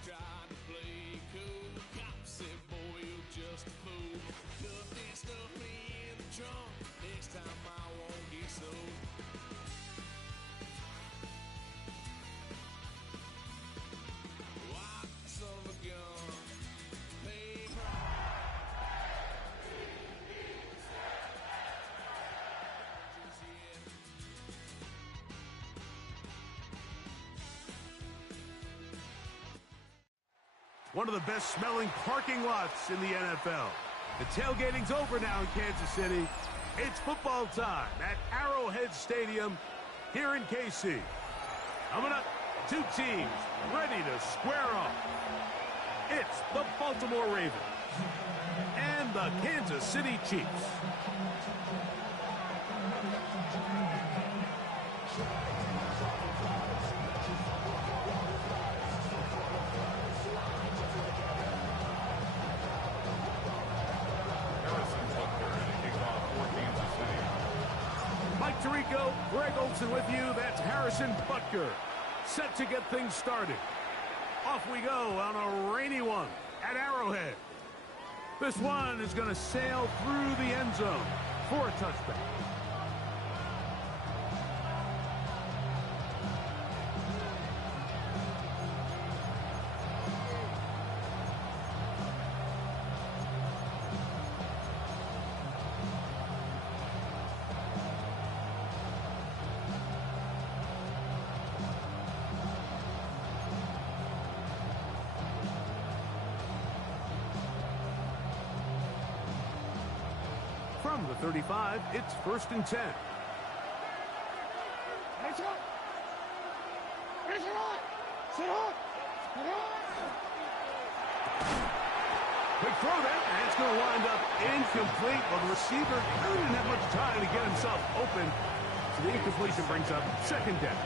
trying to play cool. Cop said, boy, you're just a fool. Stuff me in the trunk. Next time I won't get so. Wild son of a gun. Pay One of the best smelling parking lots in the NFL. The tailgating's over now in Kansas City. It's football time at Arrowhead Stadium here in KC. Coming up, two teams ready to square off. It's the Baltimore Ravens and the Kansas City Chiefs. Tirico, Greg Olson with you. That's Harrison Butker, set to get things started. Off we go on a rainy one at Arrowhead. This one is going to sail through the end zone for a touchdown. From the 35, it's 1st and 10. Quick throw there, and it's going to wind up incomplete. Well, the receiver didn't have much time to get himself open, so the incompletion brings up 2nd down.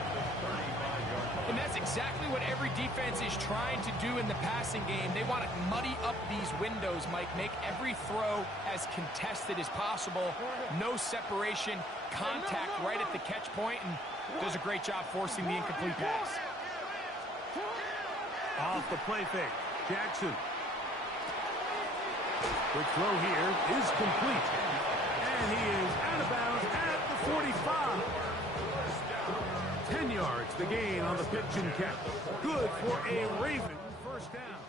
And that's exactly what every defense is trying to do in the passing game. They want to muddy up these windows, Mike, make every throw as contested as possible. No separation, contact right at the catch point, and does a great job forcing the incomplete pass. Off the play fake, Jackson. Quick throw here is complete. And he is out of bounds at the 45. 10 yards the gain on the pitch and catch. Good for a Raven 1st down.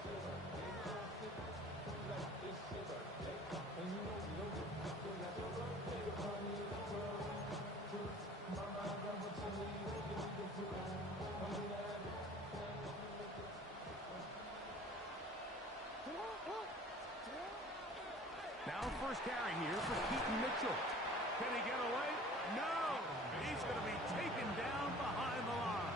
Now 1st carry here for Keaton Mitchell. Can he get away? No! He's going to be taken down behind the line.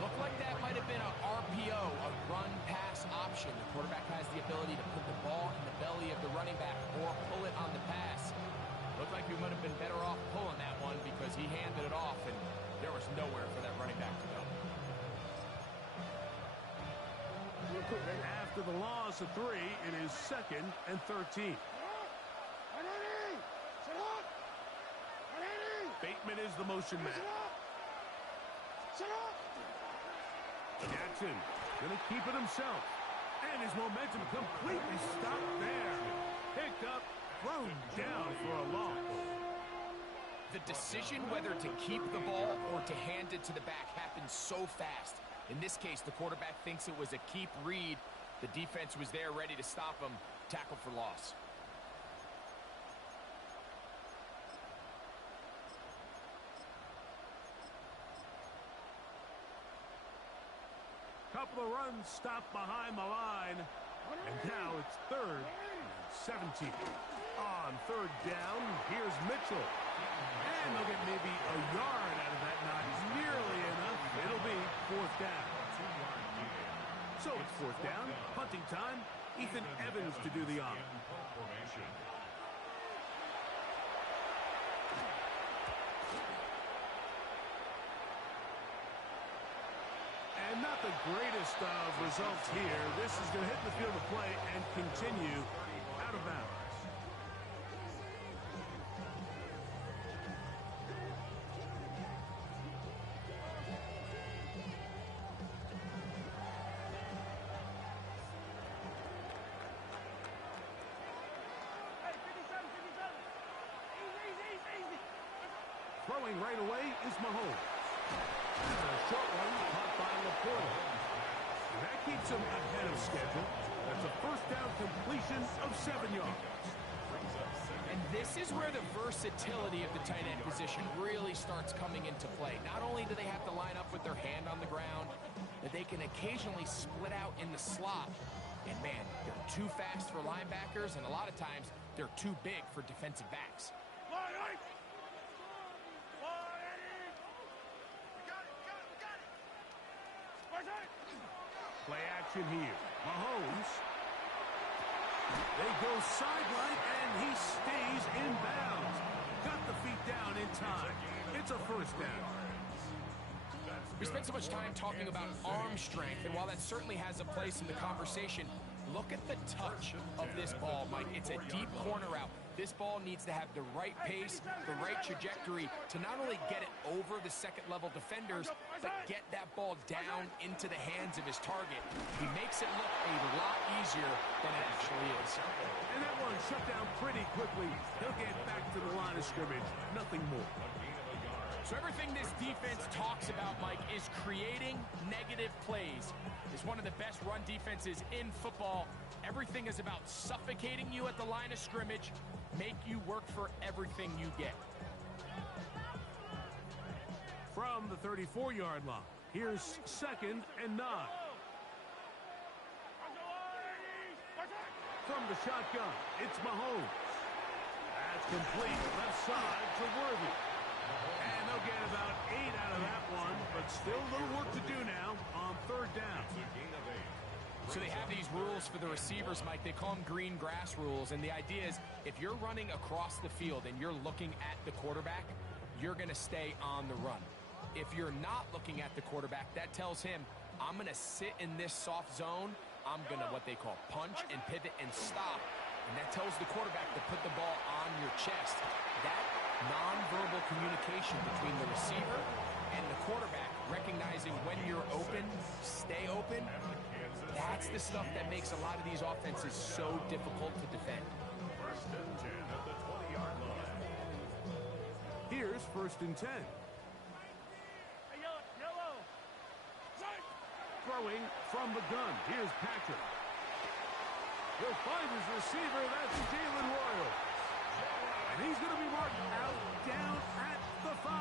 Looked like that might have been an RPO, a run-pass option. The quarterback has the ability to put the ball in the belly of the running back or pull it on the pass. Looked like we might have been better off pulling that one because he handed it off, and there was nowhere for that running back to go. After the loss of 3, it is 2nd and 13. Bateman is the motion man. Jackson going to keep it himself. And his momentum completely stopped there. Picked up, thrown down for a loss. The decision whether to keep the ball or to hand it to the back happens so fast. In this case, the quarterback thinks it was a keep read. The defense was there ready to stop him. Tackle for loss. Couple of runs stopped behind the line. And now it's 3rd and 17. On 3rd down, here's Mitchell. And they'll get maybe a yard out of that. Not nearly enough. It'll be 4th down. So it's 4th down, punting time. Ethan Evans to do the honor. And not the greatest of results here. This is going to hit the field of play and continue out of bounds. Throwing right away is Mahomes. A short one caught by Laporta. And that keeps him ahead of schedule. That's a first down completion of 7 yards. And this is where the versatility of the tight end position really starts coming into play. Not only do they have to line up with their hand on the ground, but they can occasionally split out in the slot. And man, they're too fast for linebackers, and a lot of times they're too big for defensive backs. Play action here. Mahomes. They go sideline, and he stays in bounds. Got the feet down in time. It's a first down. We spent so much time talking about arm strength, and while that certainly has a place in the conversation, look at the touch of this ball, Mike. It's a deep corner route. This ball needs to have the right pace, the right trajectory to not only get it over the second-level defenders, but get that ball down into the hands of his target. He makes it look a lot easier than it actually is. And that one shut down pretty quickly. He'll get back to the line of scrimmage. Nothing more. So everything this defense talks about, Mike, is creating negative plays. It's one of the best run defenses in football. Everything is about suffocating you at the line of scrimmage, make you work for everything you get. From the 34-yard line, here's 2nd and 9. From the shotgun, it's Mahomes. That's complete left side to Worthy. And they'll get about 8 out of that one, but still a little work to do now on 3rd down. So they have these rules for the receivers, Mike. They call them green grass rules, and the idea is if you're running across the field and you're looking at the quarterback, you're going to stay on the run. If you're not looking at the quarterback, that tells him, I'm going to sit in this soft zone. I'm going to what they call punch and pivot and stop, and that tells the quarterback to put the ball on your chest. That nonverbal communication between the receiver and the quarterback, recognizing when you're open, stay open, that's the stuff that makes a lot of these offenses so difficult to defend. Here's 1st and 10. Throwing from the gun. Here's Patrick. He'll find his receiver. That's Jalen Royal. And he's going to be marked out down at the 5.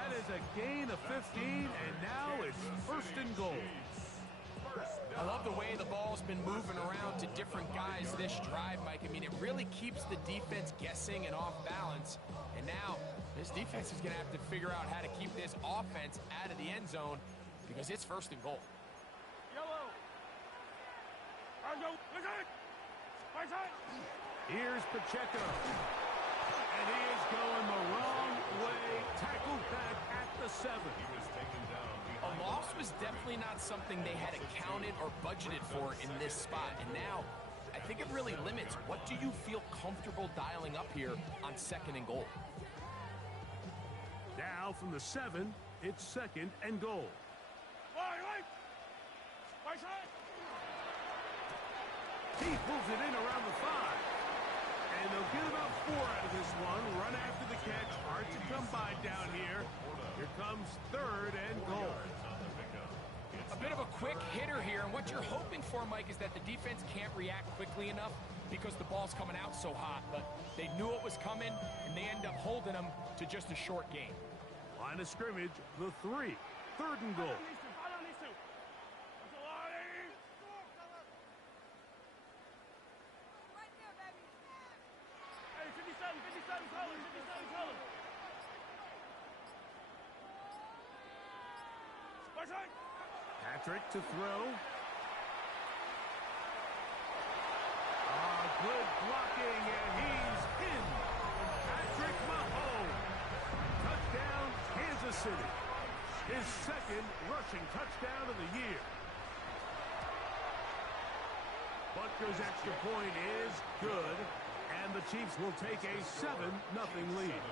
That is a gain of 15, and now it's 1st and goal. I love the way the ball's been moving around to different guys this drive, Mike. I mean, it really keeps the defense guessing and off balance. And now this defense is going to have to figure out how to keep this offense out of the end zone because it's 1st and goal. Here's Pacheco. And he is going the wrong way. Tackled back at the 7. A loss was definitely not something they had accounted or budgeted for in this spot. And now, I think it really limits. What do you feel comfortable dialing up here on 2nd and goal? Now from the 7, it's 2nd and goal. He pulls it in around the 5. And they'll get about 4 out of this one. Run after the catch. Hard to come by down here. Here comes 3rd and goal. A bit of a quick hitter here, and what you're hoping for, Mike, is that the defense can't react quickly enough because the ball's coming out so hot. But they knew it was coming, and they end up holding them to just a short gain. Line of scrimmage, the 3. 3rd and goal. Patrick to throw. Good blocking, and he's in. Patrick Mahomes. Touchdown, Kansas City. His 2nd rushing touchdown of the year. Butker's extra point is good, and the Chiefs will take a 7-0 lead.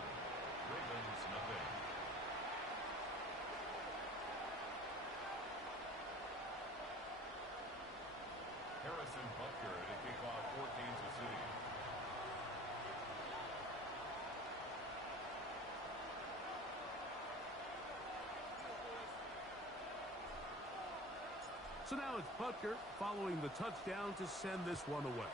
Butker to kick off for Kansas City. So now it's Butker following the touchdown to send this one away.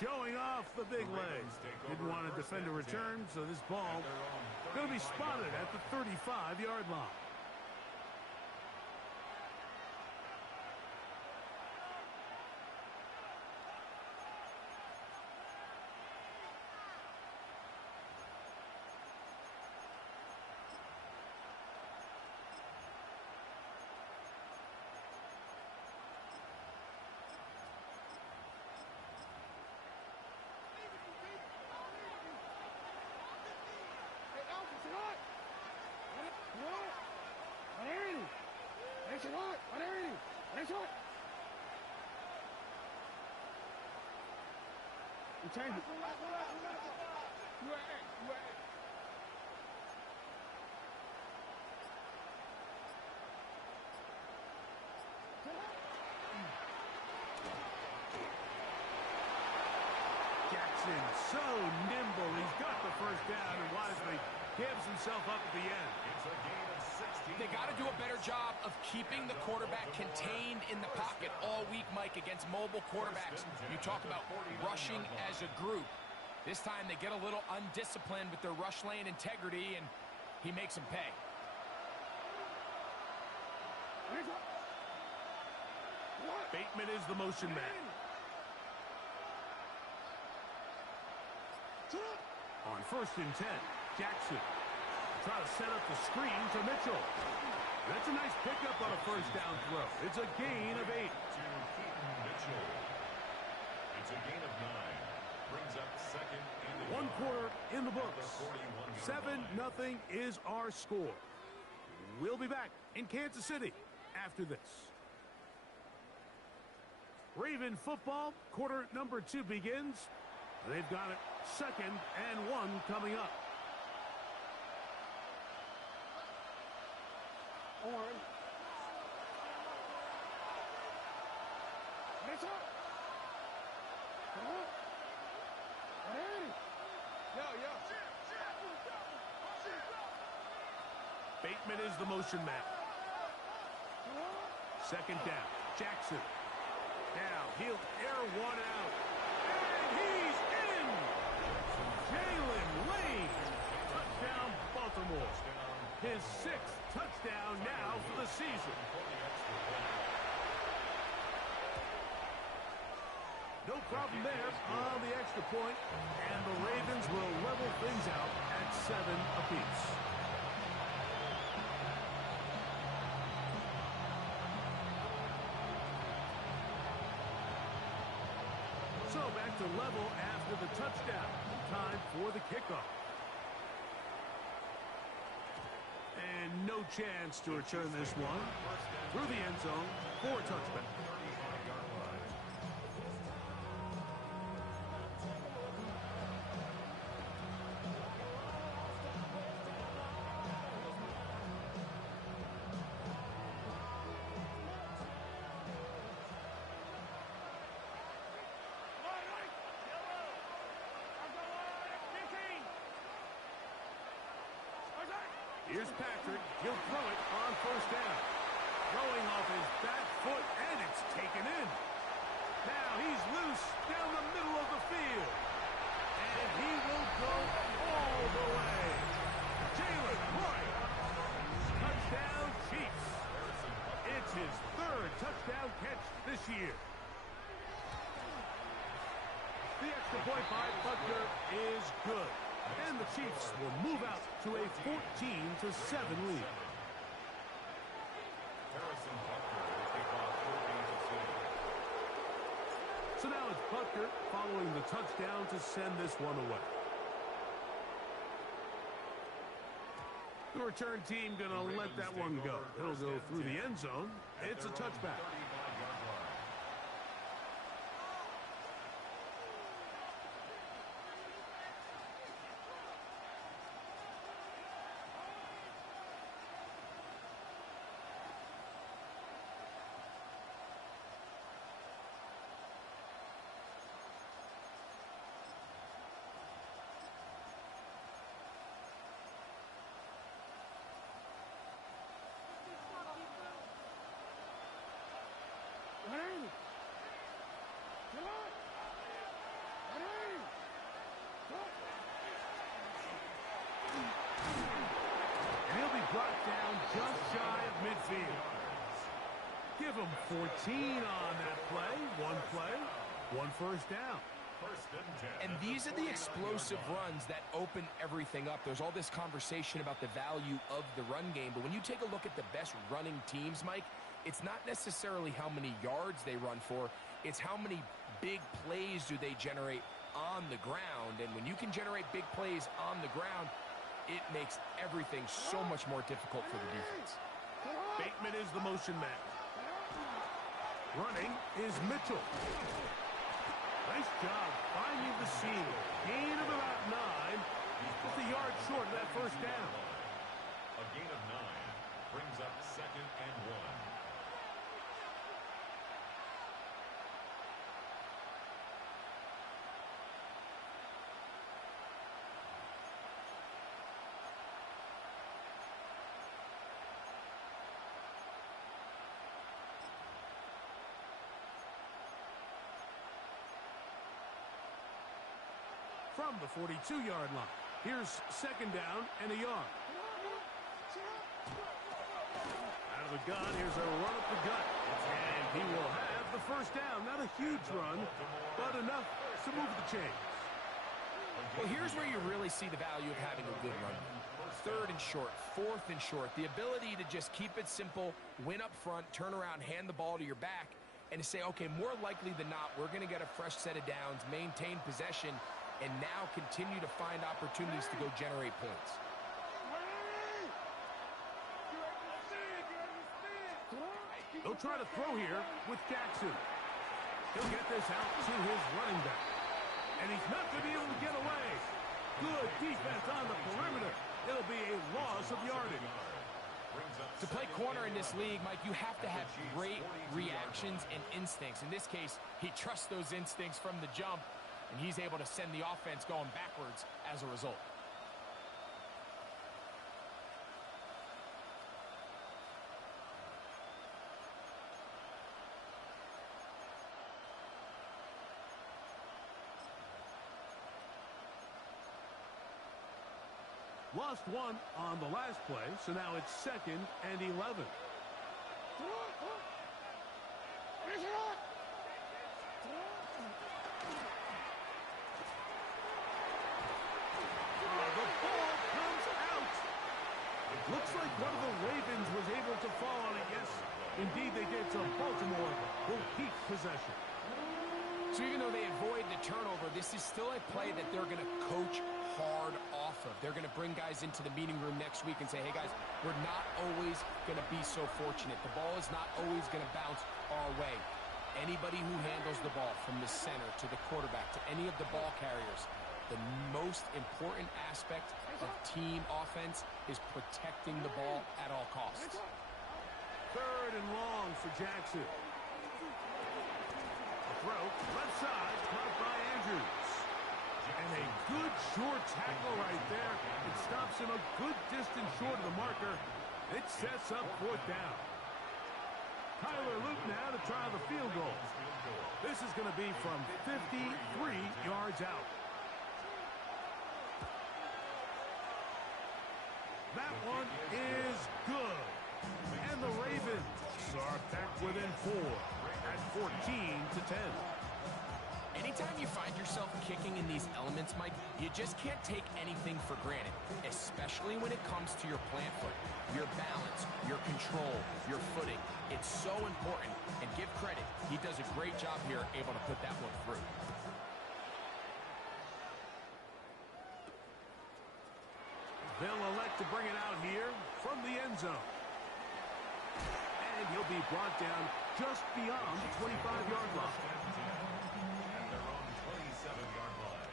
Showing off the big legs. Didn't want to defend a return, so this ball going to be spotted at the 35-yard line. Jackson, so nimble. He's got the first down and wisely gives himself up at the end. It's a gain of 16. They got to do a better job of keeping the quarterback contained in the pocket all week, Mike, against mobile quarterbacks. You talk about rushing as a group. This time they get a little undisciplined with their rush lane integrity, and he makes them pay. Bateman is the motion man. On 1st and 10, Jackson try to set up the screen to Mitchell. That's a nice pickup on a first down throw. It's a gain of 8. To Keaton Mitchell. It's a gain of 9. Brings up second and 1 quarter in the books. 41-yard 7-0 is our score. We'll be back in Kansas City after this. Raven football, quarter number 2 begins. They've got it 2nd and 1 coming up. Bateman is the motion man. 2nd down. Jackson. Now he'll air one out. And he's in! Jalen Lane. Touchdown, Baltimore. His 6th touchdown now for the season. No problem there on the extra point, and the Ravens will level things out at 7 apiece. So back to level after the touchdown. Time for the kickoff. And no chance to return this one through the end zone for a touchback. Here's Patrick. He'll throw it on 1st down. Throwing off his back foot, and it's taken in. Now he's loose down the middle of the field. And he will go all the way. Jalen White. Touchdown, Chiefs. It's his 3rd touchdown catch this year. The extra point by Butker is good. And the Chiefs will move out to a 14-7 lead. So now it's Butker following the touchdown to send this one away. The return team going to let that one go. It'll go through the end zone. It's a touchback. brought down just shy of midfield. Give him 14 on that play. One first down. And these are the explosive runs that open everything up. There's all this conversation about the value of the run game, but when you take a look at the best running teams, Mike, it's not necessarily how many yards they run for, it's how many big plays do they generate on the ground. And when you can generate big plays on the ground, it makes everything so much more difficult for the defense. Bateman is the motion man. Running is Mitchell. Nice job finding the seam. Gain of about 9. Just a yard short of that first down. A gain of 9 brings up 2nd and 1. From the 42-yard line. Here's 2nd down and a yard. Out of the gun, here's a run up the gut. And he will have the first down. Not a huge run, but enough to move the chains. Well, here's where you really see the value of having a good run. 3rd and short, 4th and short. The ability to just keep it simple, win up front, turn around, hand the ball to your back, and to say, okay, more likely than not, we're going to get a fresh set of downs, maintain possession, and now continue to find opportunities to go generate points. He'll try to throw here with Jackson. He'll get this out to his running back. And he's not going to be able to get away. Good defense on the perimeter. It'll be a loss of yardage. To play corner in this league, Mike, you have to have great reactions and instincts. In this case, he trusts those instincts from the jump, and he's able to send the offense going backwards as a result. Lost 1 on the last play, so now it's 2nd and 11. Looks like one of the Ravens was able to fall on it. Yes, indeed they did. So Baltimore will keep possession. So even though they avoid the turnover, this is still a play that they're going to coach hard off of. They're going to bring guys into the meeting room next week and say, hey guys, we're not always going to be so fortunate. The ball is not always going to bounce our way. Anybody who handles the ball from the center to the quarterback to any of the ball carriers, the most important aspect of team offense is protecting the ball at all costs. 3rd and long for Jackson. A throw, left side, caught by Andrews. And a good short tackle right there. It stops him a good distance short of the marker. It sets up 4th down. Tyler Luke now to try the field goal. This is going to be from 53 yards out. That one is good. And the Ravens are back within 4 at 14-10. Anytime you find yourself kicking in these elements, Mike, you just can't take anything for granted, especially when it comes to your plant foot, your balance, your control, your footing. It's so important, and give credit. He does a great job here, able to put that one through. They'll elect to bring it out here from the end zone. And he'll be brought down just beyond the 25-yard line. At their own 27-yard line.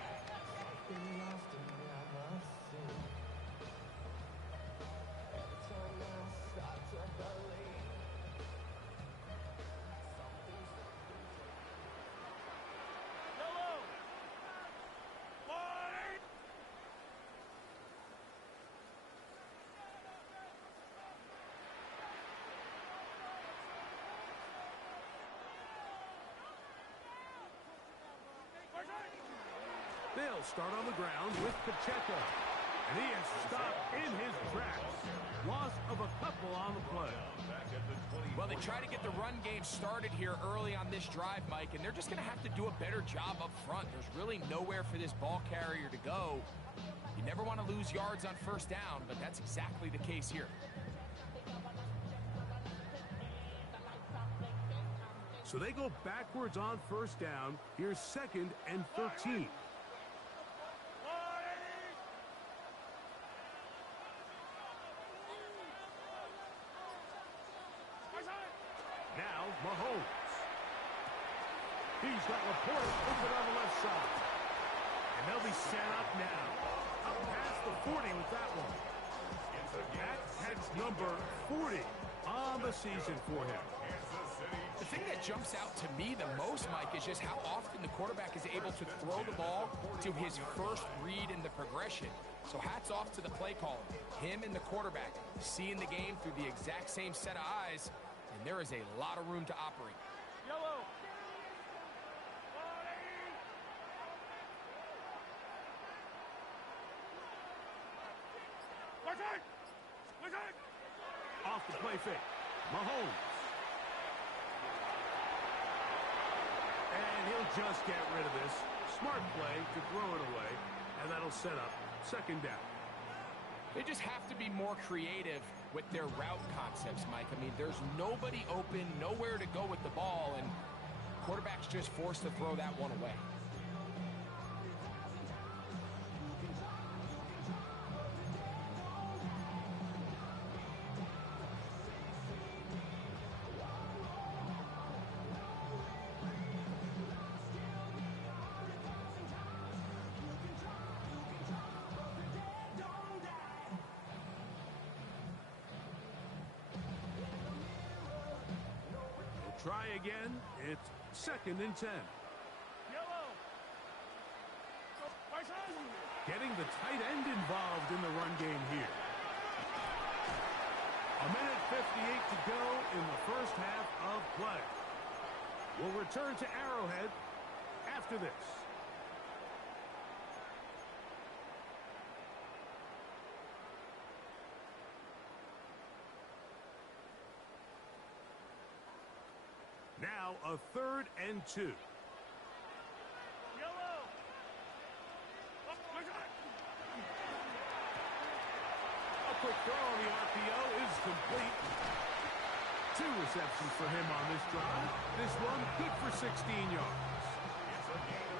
They'll start on the ground with Pacheco. And he is stopped in his tracks. Loss of a couple on the play. Well, they try to get the run game started here early on this drive, Mike, and they're just going to have to do a better job up front. There's really nowhere for this ball carrier to go. You never want to lose yards on first down, but that's exactly the case here. So they go backwards on first down. Here's 2nd and 13. Now, Mahomes. He's got Laporte open on the left side. And they'll be set up now. Up past the 40 with that one. That's number 40 on the season for him. The thing that jumps out to me the most, Mike, is just how often the quarterback is able to throw the ball to his first read in the progression. So hats off to the play caller. Him and the quarterback seeing the game through the exact same set of eyes, and there is a lot of room to operate. Yellow. Off the play fake. Mahomes. And he'll just get rid of this. Smart play to throw it away, and that'll set up 2nd down. They just have to be more creative with their route concepts, Mike. I mean, there's nobody open, nowhere to go with the ball, and quarterback's just forced to throw that one away. Try again. It's 2nd and 10. Getting the tight end involved in the run game here. 1:58 to go in the first half of play. We'll return to Arrowhead after this. Now a 3rd and 2. A quick throw on the RPO is complete. 2 receptions for him on this drive. This one good for 16 yards.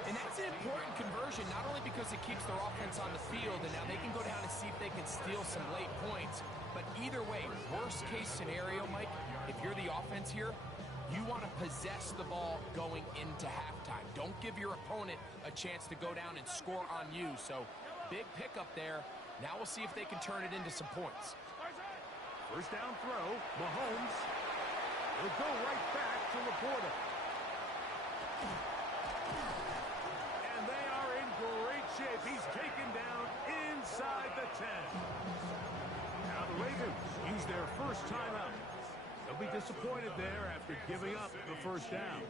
And that's an important conversion, not only because it keeps their offense on the field, and now they can go down and see if they can steal some late points. But either way, worst case scenario, Mike, if you're the offense here, you want to possess the ball going into halftime. Don't give your opponent a chance to go down and score on you. So, big pickup there. Now we'll see if they can turn it into some points. First down throw, Mahomes. He'll go right back to Laporte. And they are in great shape. He's taken down inside the 10. Now the Ravens use their first timeout. They'll be disappointed there after giving up the first down.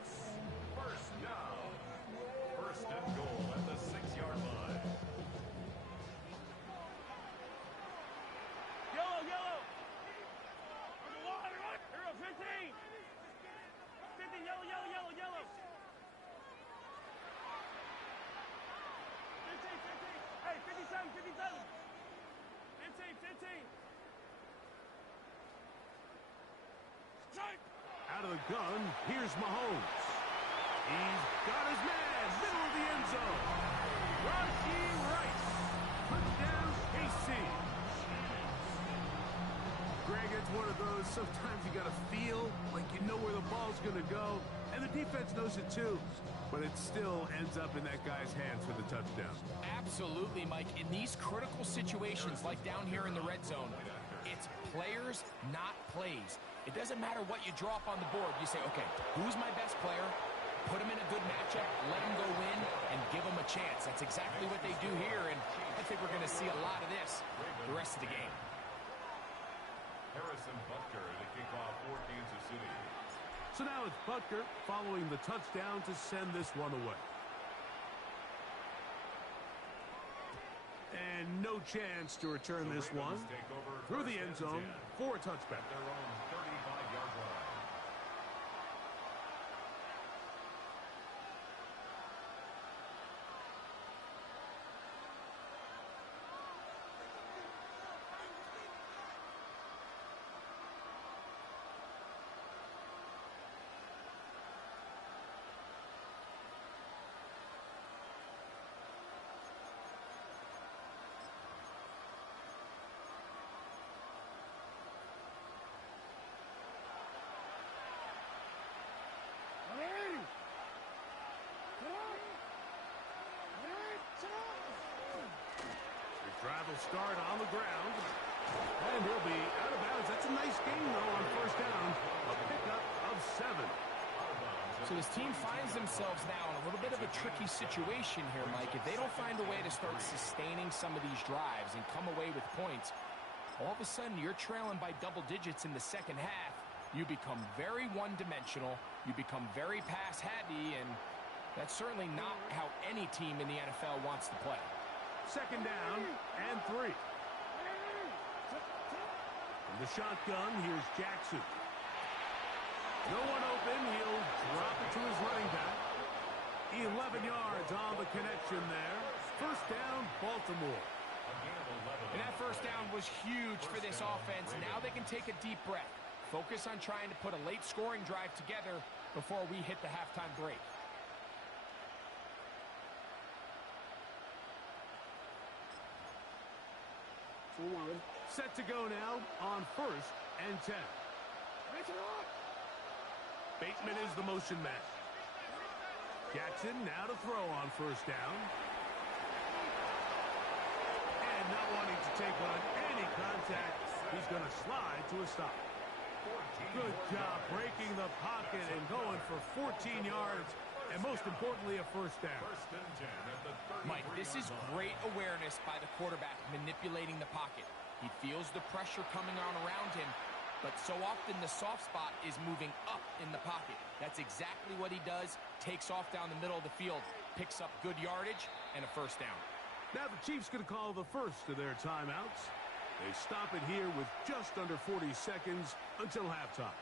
First down. 1st and goal at the 6-yard line. Yellow. Here, 15. 50, yellow. 15. Hey, 57. 15. Out of the gun, here's Mahomes. He's got his man, middle of the end zone. Rashee Rice. Touchdown, KC. Greg, it's one of those, sometimes you got to feel like you know where the ball's going to go, and the defense knows it too, but it still ends up in that guy's hands for the touchdown. Absolutely, Mike. In these critical situations, like down here in the red zone, it's players, not plays. It doesn't matter what you draw up on the board. You say, okay, who's my best player? Put him in a good matchup, let him go win, and give him a chance. That's exactly what they do here, and I think we're going to see a lot of this the rest of the game. Harrison Butker to kick off for Kansas City. So now it's Butker following the touchdown to send this one away. And And no chance to return this one through the end zone for a touchback. Their own 35-yard line. Drive will start on the ground. And he'll be out of bounds. That's a nice gain, though, on first down. A pickup of 7. So his team finds themselves now in a little bit of a tricky situation here, Mike. If they don't find a way to start sustaining some of these drives and come away with points, all of a sudden you're trailing by double digits in the second half. You become very one-dimensional. You become very pass-heavy, and that's certainly not how any team in the NFL wants to play. Second down and 3. From the shotgun, here's Jackson. No one open. He'll drop it to his running back. 11 yards on the connection there. First down, Baltimore. And that first down was huge for this offense. Now they can take a deep breath. Focus on trying to put a late scoring drive together before we hit the halftime break. Set to go now on first and 10. Bateman is the motion man. Jackson now to throw on first down. And not wanting to take on any contact, he's going to slide to a stop. Good job breaking the pocket and going for 14 yards. And most importantly, a first down. Mike, this is great awareness by the quarterback manipulating the pocket. He feels the pressure coming on around him, but so often the soft spot is moving up in the pocket. That's exactly what he does. Takes off down the middle of the field, picks up good yardage, and a first down. Now the Chiefs going to call the first of their timeouts. They stop it here with just under 40 seconds until halftime.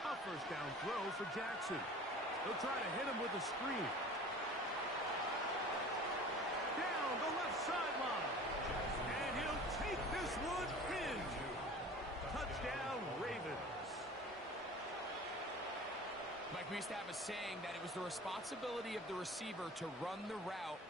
A first down throw for Jackson. He'll try to hit him with a screen. Down the left sideline. And he'll take this one in. Touchdown, Ravens. Mike, we used to have a saying that it was the responsibility of the receiver to run the route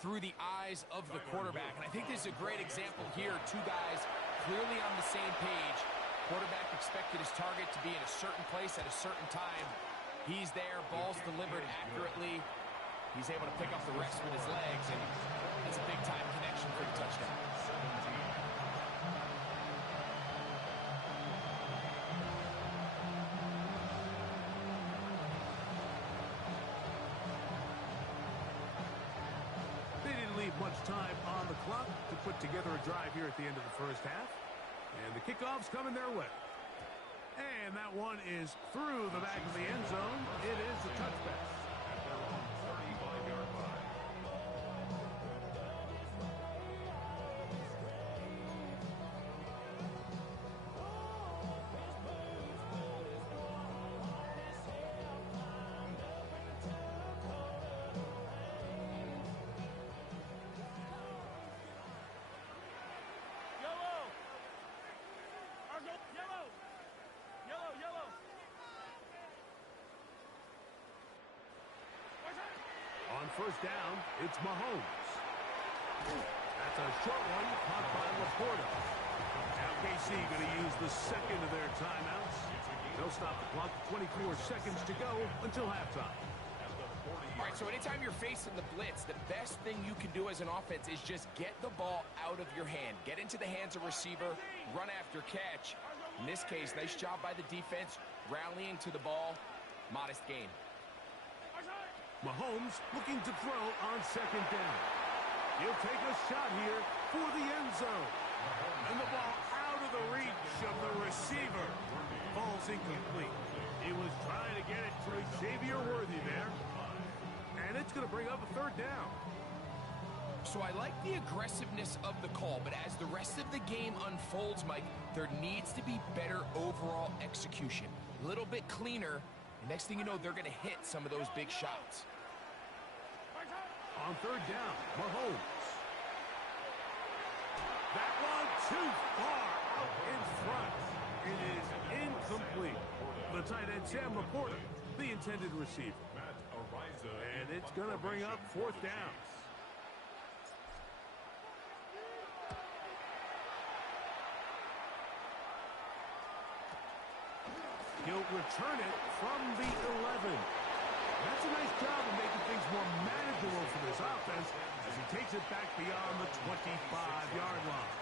through the eyes of the quarterback. And I think this is a great example here. Two guys clearly on the same page. Quarterback expected his target to be in a certain place at a certain time. He's there, ball's delivered accurately. He's able to pick up the rest with his legs, and it's a big-time connection for the touchdown. They didn't leave much time on the clock to put together a drive here at the end of the first half. And the kickoff's coming their way. And that one is through the back of the end zone. It is a touchback. At their own 35-yard line. On first down, it's Mahomes. That's a short one, caught by Laporta. Now KC going to use the second of their timeouts. They'll stop the clock with 24 seconds to go until halftime. All right, so anytime you're facing the blitz, the best thing you can do as an offense is just get the ball out of your hand. Get into the hands of receiver, run after catch. In this case, nice job by the defense, rallying to the ball. Modest gain. Mahomes looking to throw on second down. He'll take a shot here for the end zone. And the ball out of the reach of the receiver. Falls incomplete. He was trying to get it to Xavier Worthy there. And it's going to bring up a third down. So I like the aggressiveness of the call, but as the rest of the game unfolds, Mike, there needs to be better overall execution. A little bit cleaner, and next thing you know, they're going to hit some of those big shots. On third down, Mahomes. That one too far out in front. It is incomplete. The tight end, Sam Laporta, the intended receiver. And it's going to bring up fourth down. He'll return it from the 11. That's a nice job of making things more manageable for this offense as he takes it back beyond the 25-yard line.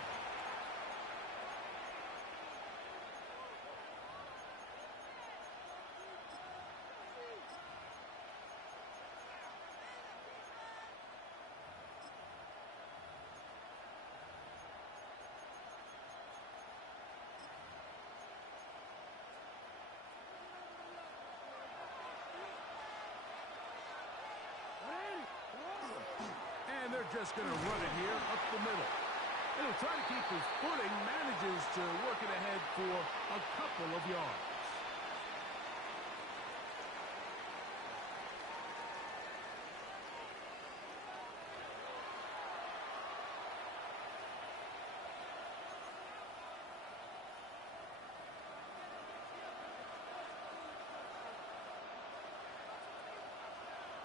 And they're just going to run it here up the middle. He'll try to keep his footing, manages to work it ahead for a couple of yards.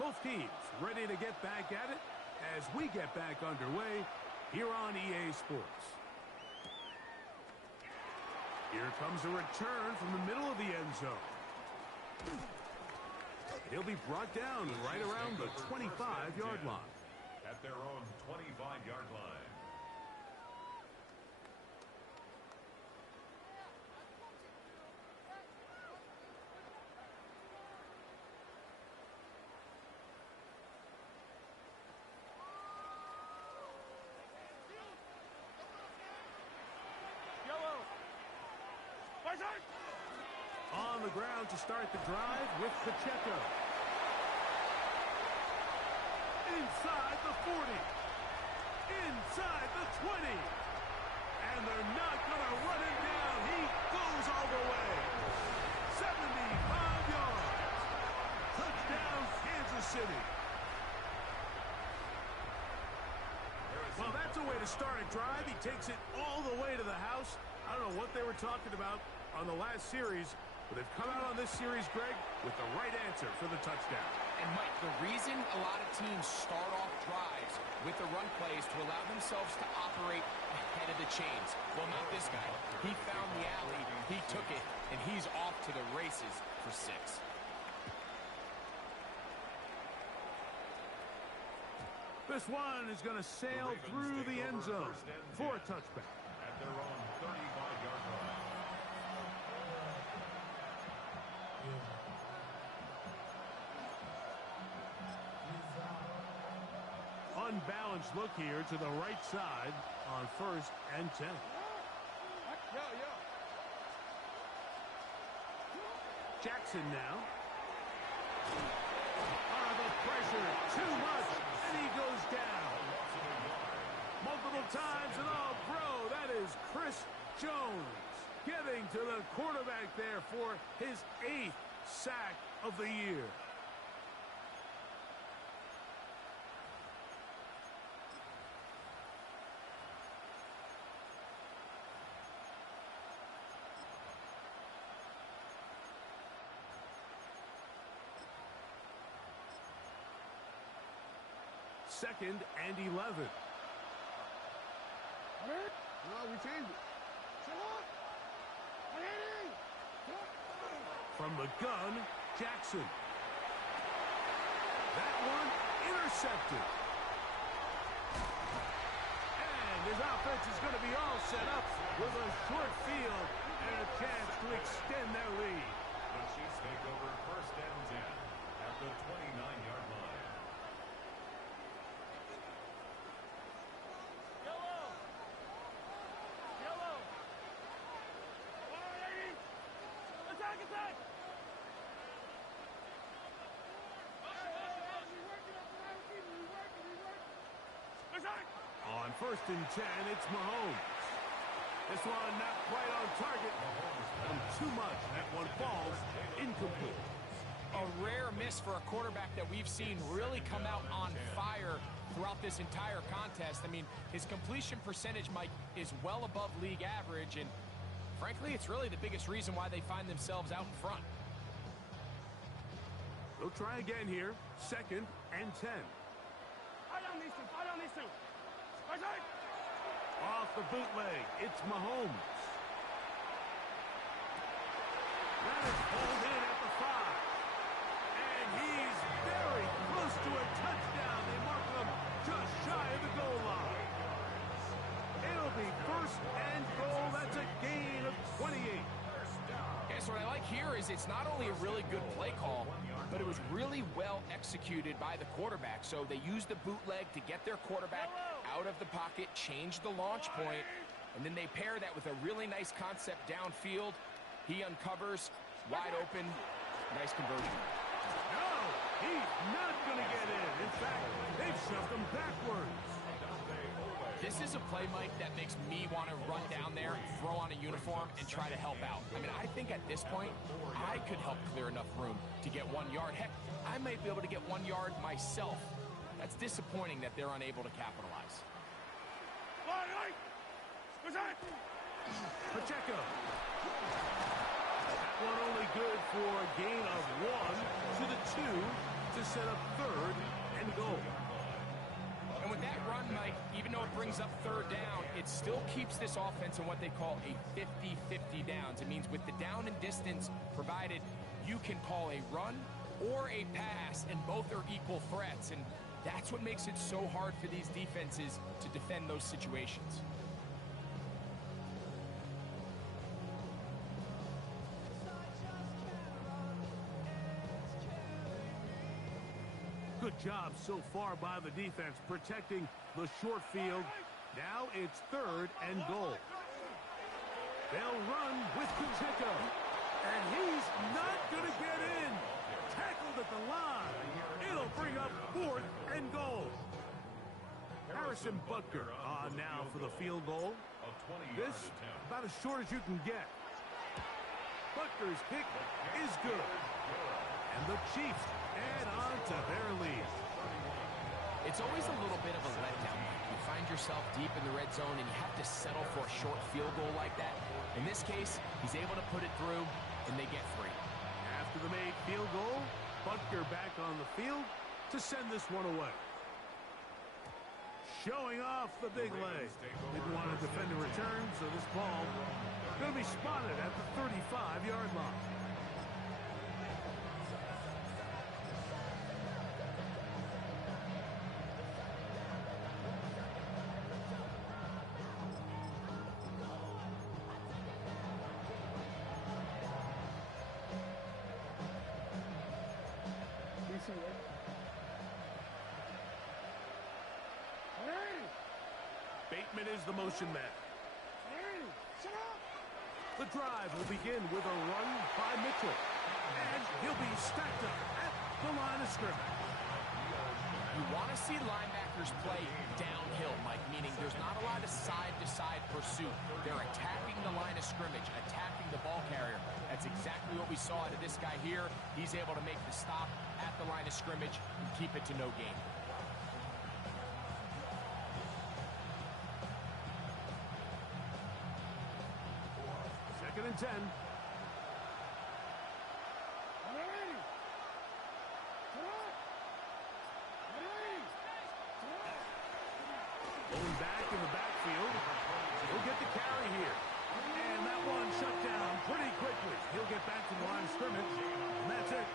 Both teams ready to get back at it as we get back underway here on EA Sports. Here comes a return from the middle of the end zone. He'll be brought down right around the 25-yard line. At their own 25-yard line. On the ground to start the drive with Pacheco. Inside the 40. Inside the 20. And they're not going to run him down. He goes all the way. 75 yards. Touchdown, Kansas City. Well, that's a way to start a drive. He takes it all the way to the house. I don't know what they were talking about on the last series, but they've come out on this series, Greg, with the right answer for the touchdown. And, Mike, the reason a lot of teams start off drives with the run plays to allow themselves to operate ahead of the chains. Well, not this guy. He found the alley, he took it, and he's off to the races for 6. This one is going to sail through the end zone for a touchback. At their own 35-yard line. Unbalanced look here to the right side on 1st and 10. Jackson now. The pressure, too much, and he goes down. Multiple times and all pro, that is Chris Jones getting to the quarterback there for his 8th sack of the year. Second and 11. No, we changed it. From the gun, Jackson. That one intercepted. And his offense is going to be all set up with a short field and a chance to extend their lead. The Chiefs take over first and 10 at the 29-yard line. Yellow. Yellow. All right, ladies. Attack, attack. Attack. On first and 10, it's Mahomes. This one not quite on target. Too much. That one falls incomplete. A rare miss for a quarterback that we've seen really come out on fire throughout this entire contest. I mean, his completion percentage, Mike, is well above league average, and frankly, it's really the biggest reason why they find themselves out in front. They'll try again here. Second and 10. Fight on these two. Fight on these two. Attack. Off the bootleg, it's Mahomes. That is pulled in at the 5. And he's very close to a touchdown. They mark him just shy of the goal line. It'll be first and goal. That's a gain of 28. Okay, so what I like here is it's not only a really good play call, but it was really well executed by the quarterback. So they used the bootleg to get their quarterback out of the pocket, change the launch point, and then they pair that with a really nice concept downfield. He uncovers, wide open, nice conversion. No, he's not going to get in. In fact, they've shoved him backwards. This is a play, Mike, that makes me want to run down there, throw on a uniform, and try to help out. I mean, I think at this point, I could help clear enough room to get 1 yard. Heck, I might be able to get 1 yard myself. That's disappointing that they're unable to capitalize. All right. Attack. Pacheco. That one only good for a gain of 1 to the 2 to set up third and goal. And with that run, Mike, even though it brings up third down, it still keeps this offense in what they call a 50-50 downs. It means with the down and distance provided, you can call a run or a pass, and both are equal threats. And that's what makes it so hard for these defenses to defend those situations. Good job so far by the defense protecting the short field. Now it's third and goal. They'll run with Pacheco. And he's not going to get in. Tackled at the line. It'll bring up fourth and goal. Harrison Butker on now for the field goal. This about as short as you can get. Butker's kick is good. And the Chiefs add on to their lead. It's always a little bit of a letdown. You find yourself deep in the red zone and you have to settle for a short field goal like that. In this case, he's able to put it through and they get 3. After the made field goal, Butker back on the field to send this one away. Showing off the big leg. Didn't want to defend a return, so this ball going to be spotted at the 35-yard line. Bateman is the motion man. The drive will begin with a run by Mitchell. And he'll be stacked up at the line of scrimmage. You want to see linebackers play downhill, Mike, meaning there's not a lot of side-to-side pursuit. They're attacking the line of scrimmage, attacking the ball carrier. That's exactly what we saw out of this guy here. He's able to make the stop at the line of scrimmage and keep it to no gain. Second and 10. Going back in the backfield. He'll get the carry here. And that one shut down pretty quickly. He'll get back to the line of scrimmage, and that's it.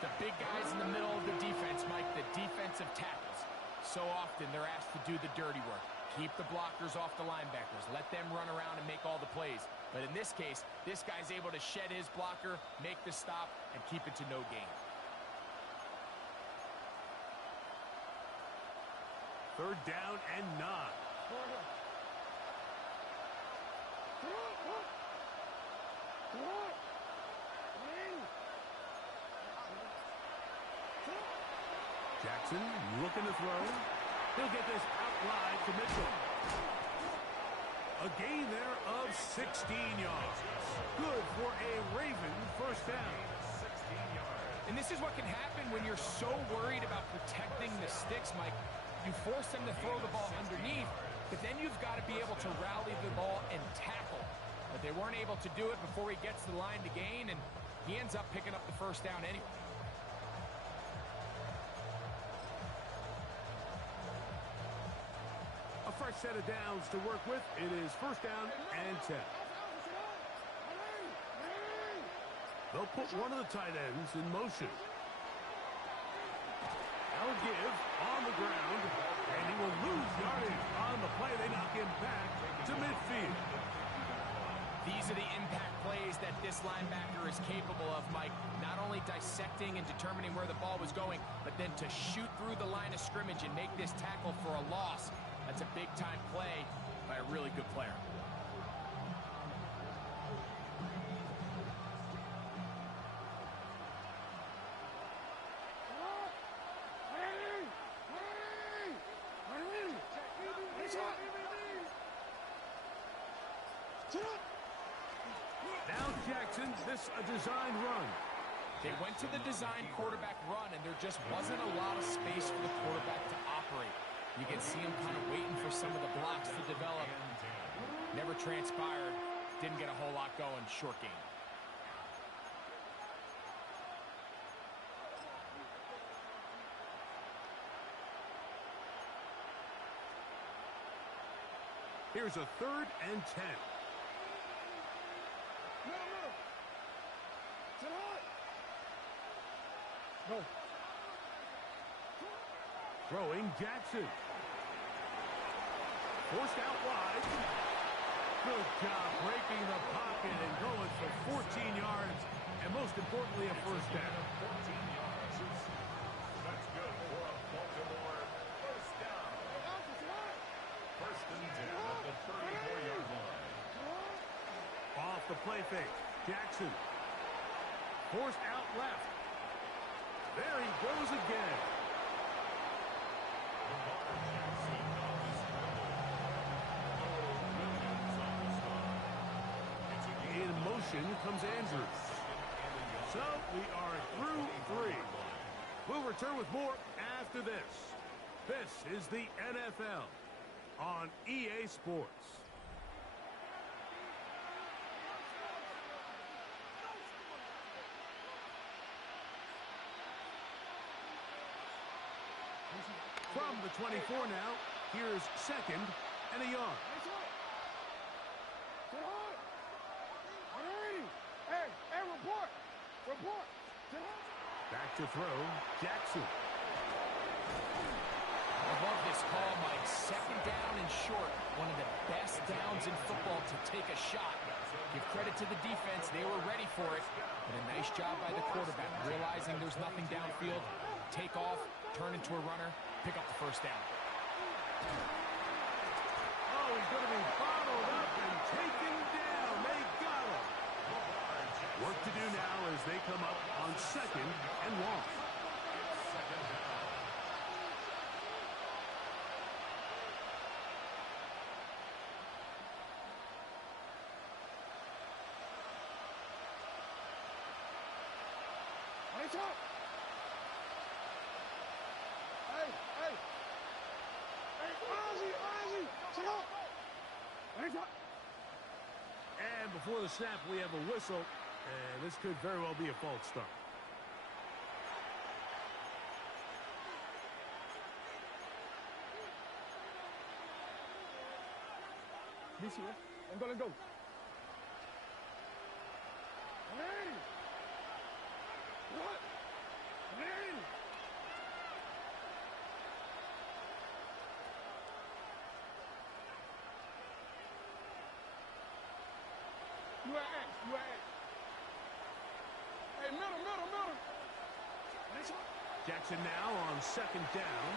The big guys in the middle of the defense, Mike, the defensive tackles. So often they're asked to do the dirty work. Keep the blockers off the linebackers. Let them run around and make all the plays. But in this case, this guy's able to shed his blocker, make the stop, and keep it to no gain. Third down and 9. Jackson looking to throw. He'll get this out wide to Mitchell. A gain there of 16 yards. Good for a Raven first down. And this is what can happen when you're so worried about protecting the sticks, Mike. You force them to throw the ball underneath, but then you've got to be able to rally the ball and tackle. But they weren't able to do it before he gets to the line to gain, and he ends up picking up the first down anyway. A fresh set of downs to work with. It is first down and 10. They'll put one of the tight ends in motion. They'll give on the ground, and he will lose yardage on the play. They knock him back to midfield. These are the impact plays that this linebacker is capable of, Mike. Not only dissecting and determining where the ball was going, but then to shoot through the line of scrimmage and make this tackle for a loss. That's a big-time play by a really good player. Now Jackson, this a design run. They went to the design quarterback run, and there just wasn't a lot of space for the quarterback to operate. You can see him kind of waiting for some of the blocks to develop. Never transpired. Didn't get a whole lot going. Short game. Here's a 3rd and 10. Go. Throwing Jackson. Forced out wide. Good job breaking the pocket and going for 14 yards. And most importantly, a first down. 14 yards. That's good for a Baltimore first down. First and 10 at the 34-yard line. Off the play fake. Jackson. Forced out left. There he goes again. In motion comes Andrews. So we are through 3. We'll return with more after this. This is the NFL on EA Sports. From the 24 now, here's 2nd and a yard. Hey, report. Back to throw, Jackson. I love this call, Mike. 2nd down and short. One of the best downs in football to take a shot. Give credit to the defense. They were ready for it. But a nice job by the quarterback, realizing there's nothing downfield. Take off, turn into a runner, pick up the first down. Oh, he's going to be bottled up and taken down. They got him. Work to do now as they come up on 2nd and long. Hey, Ozzy, sit up. And before the snap, we have a whistle, and this could very well be a false start. This here, I'm gonna go. Hey, middle. Jackson now on second down.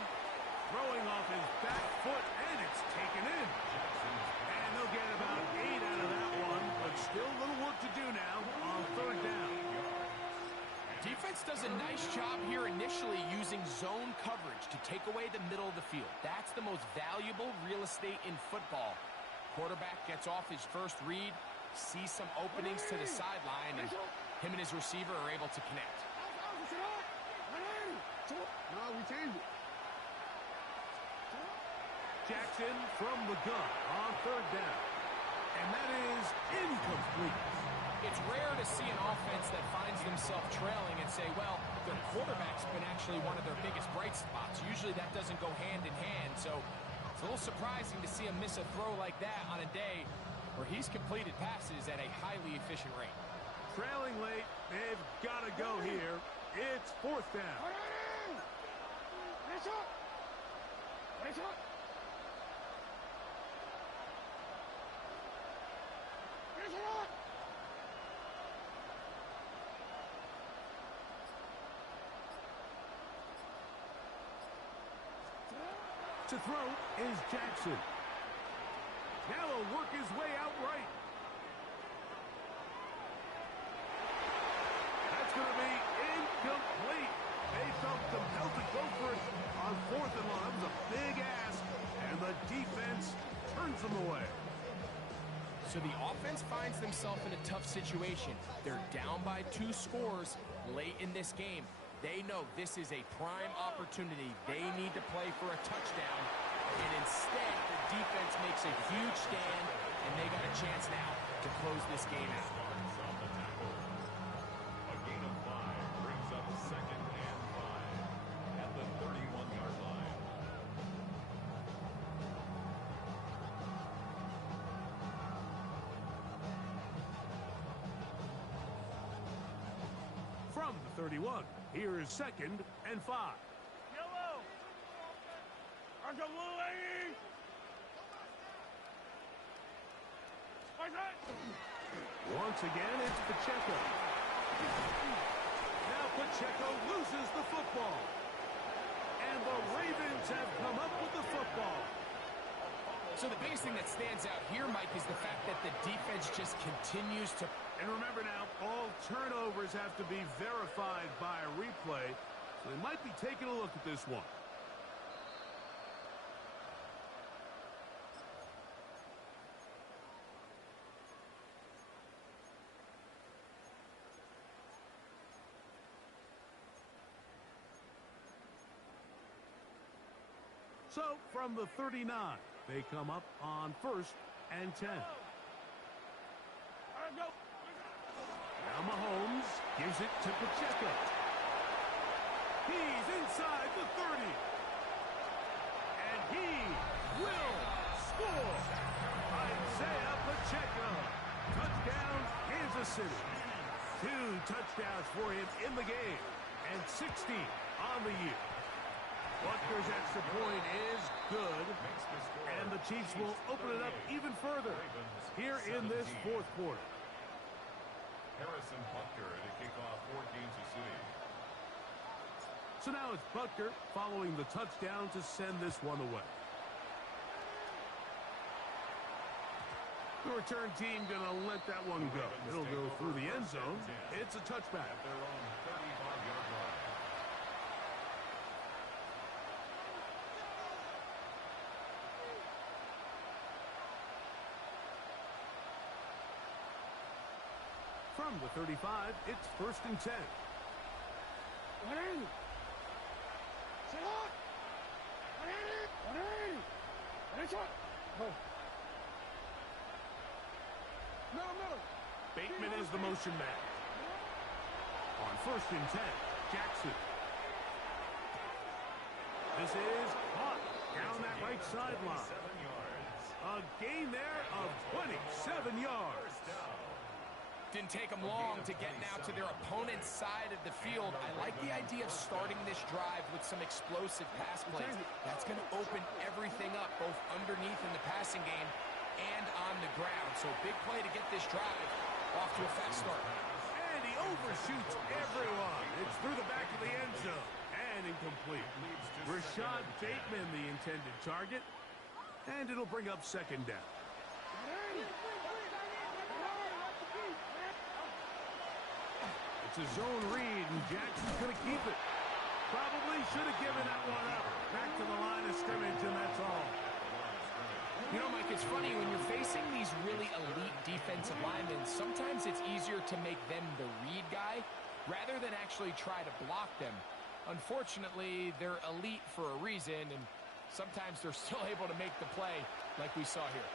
Throwing off his back foot, and it's taken in. And they'll get about 8 out of that one, but still a little work to do now on third down. Defense does a nice job here initially using zone coverage to take away the middle of the field. That's the most valuable real estate in football. Quarterback gets off his first read, sees some openings to the sideline, and him and his receiver are able to connect. No, we changed it. Jackson from the gun on third down. And that is incomplete. It's rare to see an offense that finds themselves trailing and say, well, their quarterback's been actually one of their biggest bright spots. Usually that doesn't go hand in hand, so it's a little surprising to see him miss a throw like that on a day where he's completed passes at a highly efficient rate. Trailing late, they've got to go here. It's fourth down. To throw is Jackson. Now he'll work his way out right. That's going to be incomplete. They felt compelled to go for it on fourth and long. That was a big ask, and the defense turns them away. So the offense finds themselves in a tough situation. They're down by 2 scores late in this game. They know this is a prime opportunity. They need to play for a touchdown. And instead, the defense makes a huge stand, and they got a chance now to close this game out. A gain of 5 brings up 2nd and 5 at the 31-yard line. From the 31, here is 2nd and 5. Yellow. I got blue lady. Once again, it's Pacheco. Now Pacheco loses the football. And the Ravens have come up with the football. So the biggest thing that stands out here, Mike, is the fact that the defense just continues to... And remember now, all turnovers have to be verified by a replay. So they might be taking a look at this one. So, from the 39, they come up on 1st and 10. Now Mahomes gives it to Pacheco. He's inside the 30. And he will score. Isaiah Pacheco. Touchdown, Kansas City. 2 touchdowns for him in the game. And 60 on the year. Butker's extra point is good, and the Chiefs will open it up even further here in this 4th quarter. Harrison Butker to kick off for Kansas City. So now it's Butker following the touchdown to send this one away. The return team going to let that one go. It'll go through the end zone. It's a touchback. At their own 35-yard line. From the 35, it's 1st and 10. Bateman is the motion man. On 1st and 10, Jackson. This is caught down that right sideline. 7 yards. A gain there of 27 yards. Didn't take them long to get now to their opponent's side of the field. I like the idea of starting this drive with some explosive pass plays. That's going to open everything up, both underneath in the passing game and on the ground. So big play to get this drive Off to a fast start. And he overshoots everyone. It's through the back of the end zone. And incomplete. Rashad Bateman, the intended target. And it'll bring up second down. It's a zone read, and Jackson's going to keep it. Probably should have given that one up. Back to the line of scrimmage, and that's all. You know, Mike, it's funny, when you're facing these really elite defensive linemen, sometimes it's easier to make them the read guy rather than actually try to block them. Unfortunately, they're elite for a reason, and sometimes they're still able to make the play like we saw here.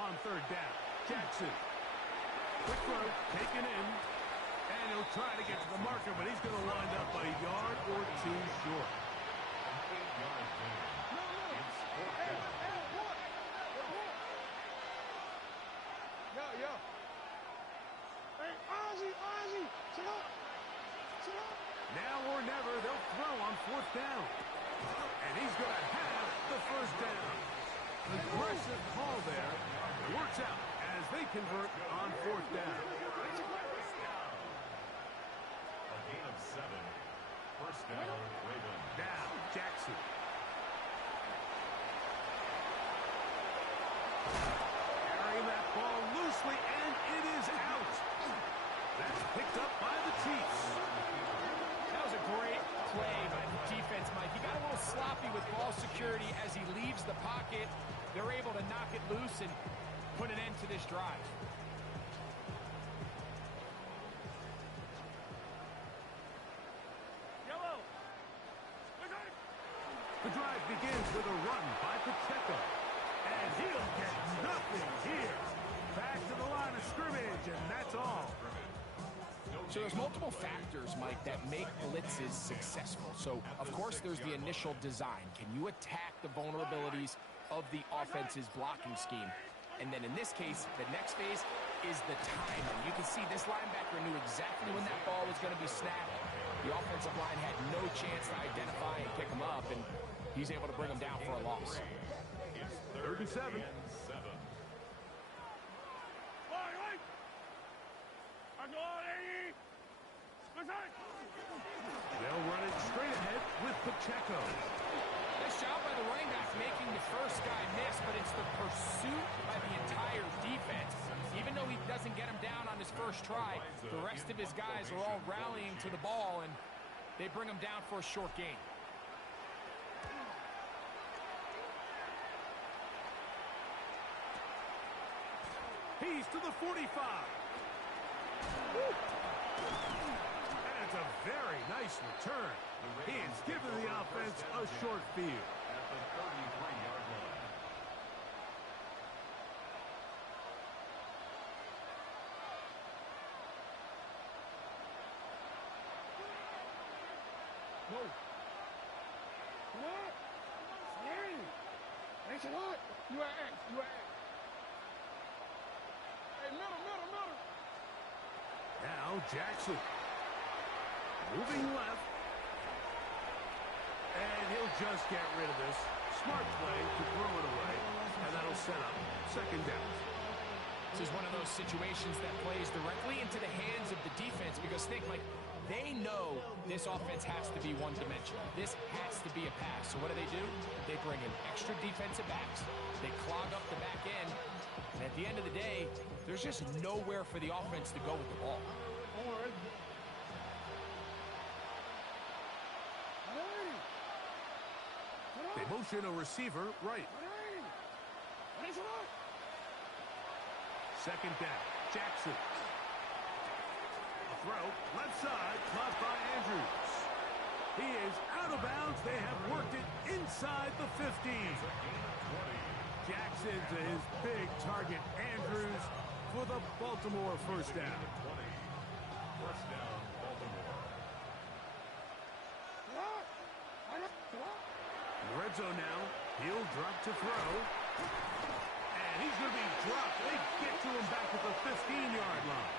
On third down, Jackson. Quick throw, taken in. And he'll try to get to the marker, but he's going to wind up a yard or two short. Now or never, they'll throw on fourth down. And he's going to have the first down. Aggressive call there. Works out as they convert on fourth down. A gain of 7. First down, Ravens. Now, Jackson. Carrying that ball loosely, and it is out. That's picked up by the Chiefs. That was a great play by the defense, Mike. He got a little sloppy with ball security as he leaves the pocket. They're able to knock it loose and put an end to this drive. The drive begins with a run by Pacheco. And he'll get nothing here. Back to the line of scrimmage, and that's all. So there's multiple factors, Mike, that make blitzes successful. So, of course, there's the initial design. Can you attack the vulnerabilities of the offense's blocking scheme? And then in this case, the next phase is the timing. You can see this linebacker knew exactly when that ball was going to be snapped. The offensive line had no chance to identify and pick him up, and he's able to bring him down for a loss. 37. They'll run it straight ahead with Pacheco. Nice job by the running back making the first guy miss, but it's the pursuit by the entire defense. Even though he doesn't get him down on his first try, the rest of his guys are all rallying to the ball, and they bring him down for a short gain. He's to the 45. Woo. And it's a very nice return. He has given the offense a short field. At the 33-yard line. Now Jackson. Moving left. And he'll just get rid of this. Smart play to throw it away. And that'll set up second down. This is one of those situations that plays directly into the hands of the defense, because think, like, they know this offense has to be one-dimensional. This has to be a pass. So what do? They bring in extra defensive backs. They clog up the back end. And at the end of the day, there's just nowhere for the offense to go with the ball. They motion a receiver right. Second down. Jackson. A throw. Left side. Caught by Andrews. He is out of bounds. They have worked it inside the 15. Jackson to his big target, Andrews, for the Baltimore first down. First down, Baltimore. Red zone now. He'll drop to throw. And he's going to be dropped. They get to him back at the 15-yard line.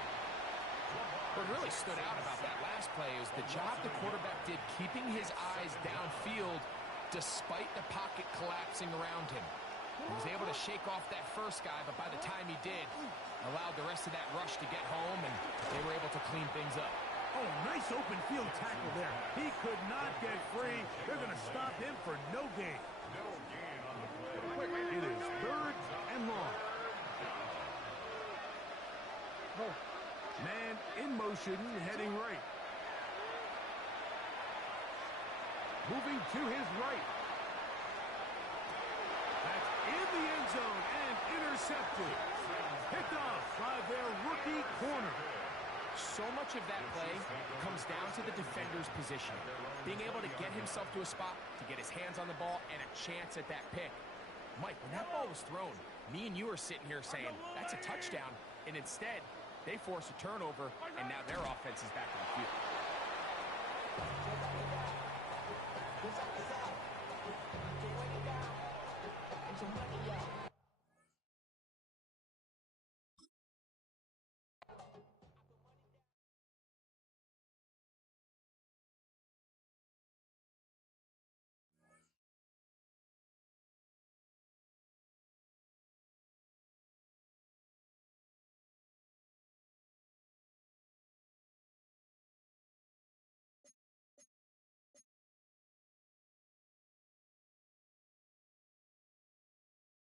What really stood out about that last play is the job the quarterback did keeping his eyes downfield despite the pocket collapsing around him. He was able to shake off that first guy, but by the time he did, allowed the rest of that rush to get home, and they were able to clean things up. Oh, nice open field tackle there. He could not get free. They're going to stop him for no gain. No gain on the play. It is 3rd and long. Man in motion, heading right. Moving to his right. That's in the end zone and intercepted. Picked off by their rookie corner. So much of that play comes down to the defender's position. Being able to get himself to a spot, to get his hands on the ball, and a chance at that pick. Mike, when that ball was thrown, me and you are sitting here saying, that's a touchdown. And instead, they force a turnover, and now their offense is back on the field.